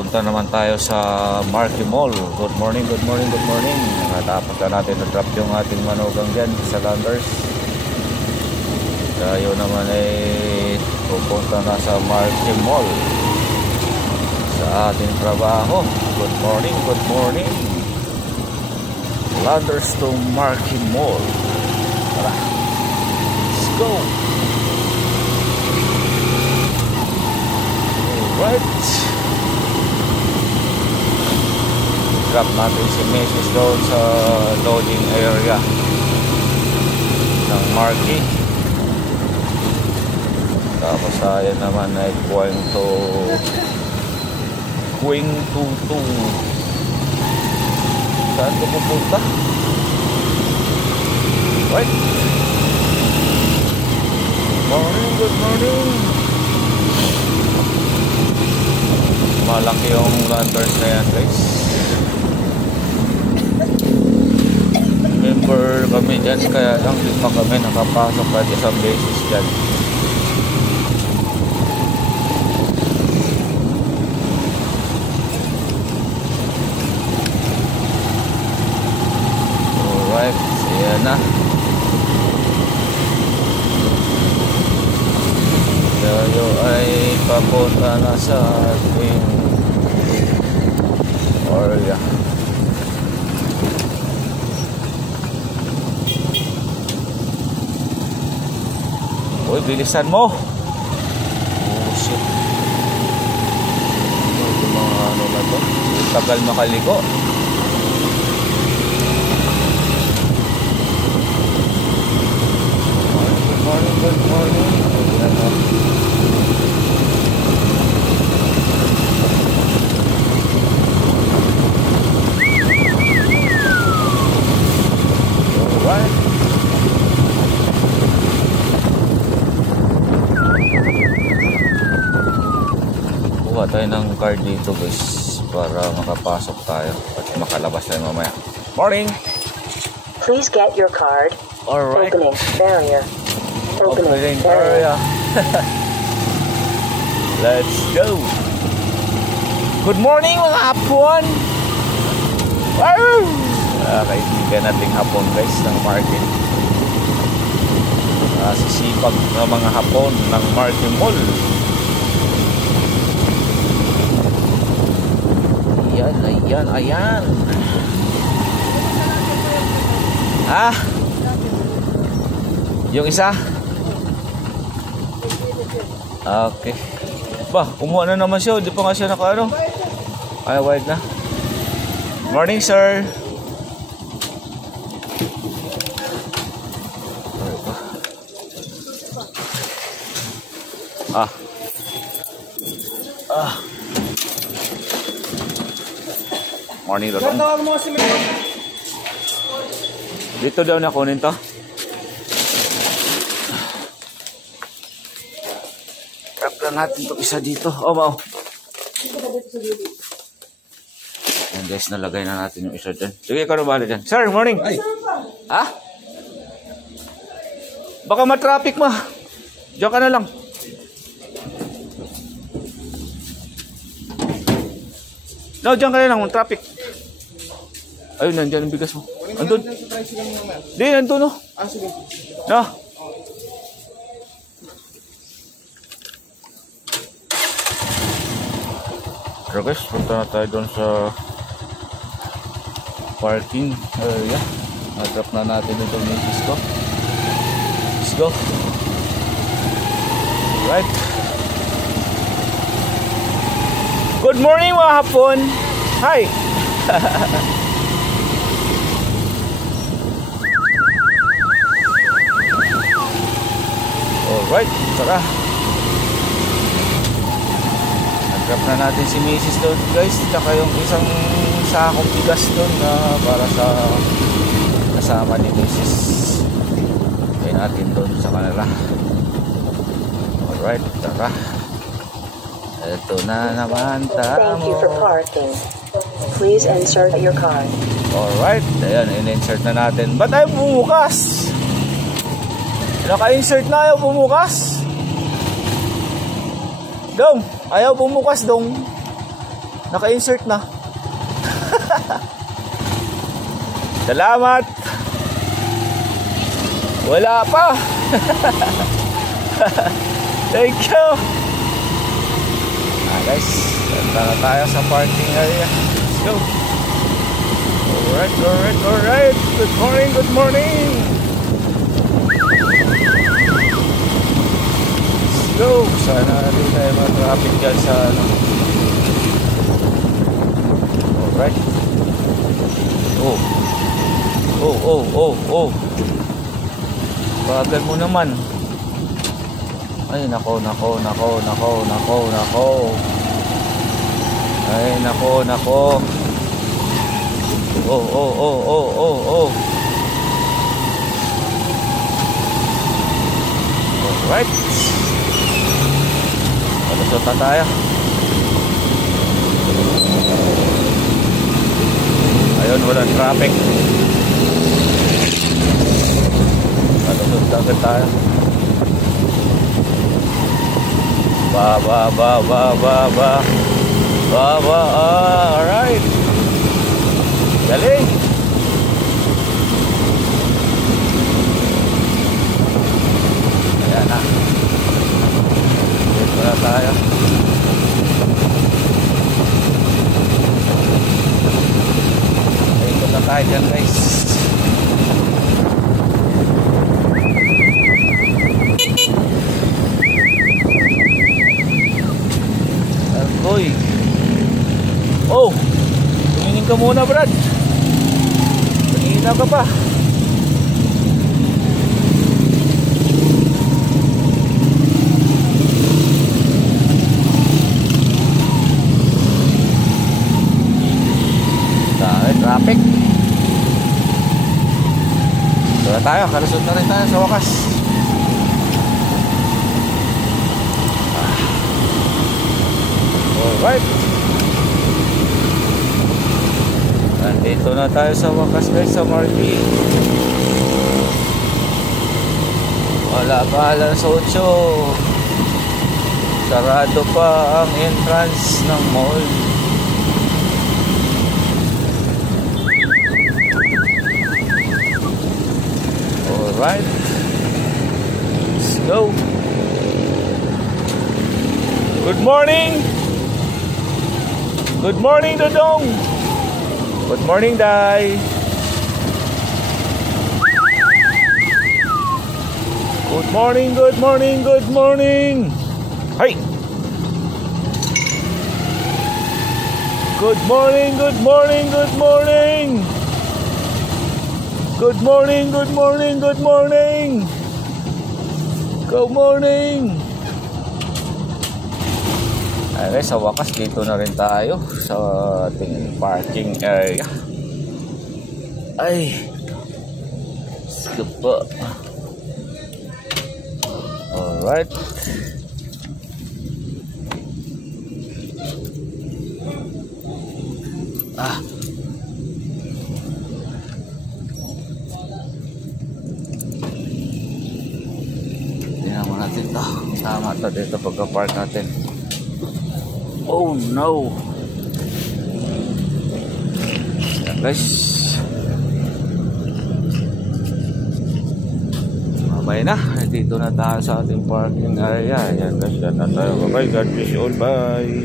punta naman tayo sa Marquee Mall. Good morning, good morning, good morning. Nakatapos na natin na-drop yung ating manugang dyan sa Landers. Tayo naman ay pupunta na sa Marquee Mall sa ating trabaho. Good morning, good morning. Landers to Marquee Mall. Tara, let's go. Alright, drop natin si Mrs. doon sa loading area ng Marquee. Tapos tayo naman ay going to saan ko pupunta? Right, morning, good morning. Malaki yung Landers na yan, guys. Member kami dyan, kaya lang di pa kami nakapasok kahit isang beses dyan. Alright, siya na. Tayo ay papunta na sa ating area. Uy, bilisan mo. Oh shit. Ito mga ano na to. Tagal makaligo. Good morning, good morning. Ayan na. Alright. Kuha tayo ng card dito, guys, para makapasok tayo at makalabas tayo mamaya. Morning! Please get your card. Alright. Opening barrier. Opening area. Let's go! Good morning, mga hapon! Wow! Kaibigan nating hapon, guys, ng market. Sisipag ng mga hapon ng Marquee Mall. Ayan, ayan, ayan. Ha? Yung isa? Okay. Bah, kumuha na naman siya. Di pa nga siya naka-ano. Ay, wide na. Morning, sir. Morning, Lolo. Dito daw na kunin to. Trap lang natin to isa dito. Oh, wow. Ayan, guys, nalagay na natin yung isa dyan. Sige, ikaw na bahala dyan. Sir, morning. Ay. Ha? Baka ma-traffic ma. Diyan ka na lang. No, diyan ka na lang. Traffic. Ayun, nandiyan ang bigas mo. Andun. Di, nandun, no? Ah, sige. No? So guys, punta na tayo doon sa parking area. Na-drop na natin ito yung disco. Let's go. Right. Good morning, mga hapon. Hi. Alright, tara. Nag-drop na natin si Mrs. doon, guys. Tsaka yung isang sakong bigas doon para sa kasama ni Mrs. Kaya natin doon sa kanila. Alright, tara. Ito na naman tamo. Thank you for parking. Please insert your card. Alright, ayan, in-insert na natin. Ba't ayaw bumukas? Naka-insert na, ayaw bumukas. Dong, ayaw bumukas, dong. Naka-insert na. Salamat. Wala pa. Thank you. Guys, punta na tayo sa parking area. Let's go. Alright. Good morning. Let's go. Sana rin tayo ma-traffic dyan sa ano. Alright. Oh. Bagal mo naman. Ay, nako. Ay, nako. Oh. Alright. Palusot na tayo. Ayun, walang traffic. Palusot na agad tayo. Ba. Alright. Galing. Ayan na. Dito na tayo. Dito na tayo dyan, guys. Argoy. Oh, tumingin ka muna, Brad. Kanina ka pa. Dahil traffic. Ito na tayo, kalusot na rin tayo sa wakas. Alright. Nandito na tayo sa wakas, guys, sa Marquee. Wala pa alas 8. Sarado pa ang entrance ng mall. Alright. Let's go. Good morning. Good morning, Dodong. Good morning, Day. Good morning. Hey. Good morning. Good morning. Good morning. Good morning. Ay, sa wakas dito na rin tayo sa ating parking area. Ay, skip po. Alright. Tingnan mo natin ito. Tama ito dito pagka-park natin. Oh no. Yan, guys. Mamaya na. Dito na tayo sa ating parking area. Yan, guys. Yan na tayo. Bye. God bless you all. Bye.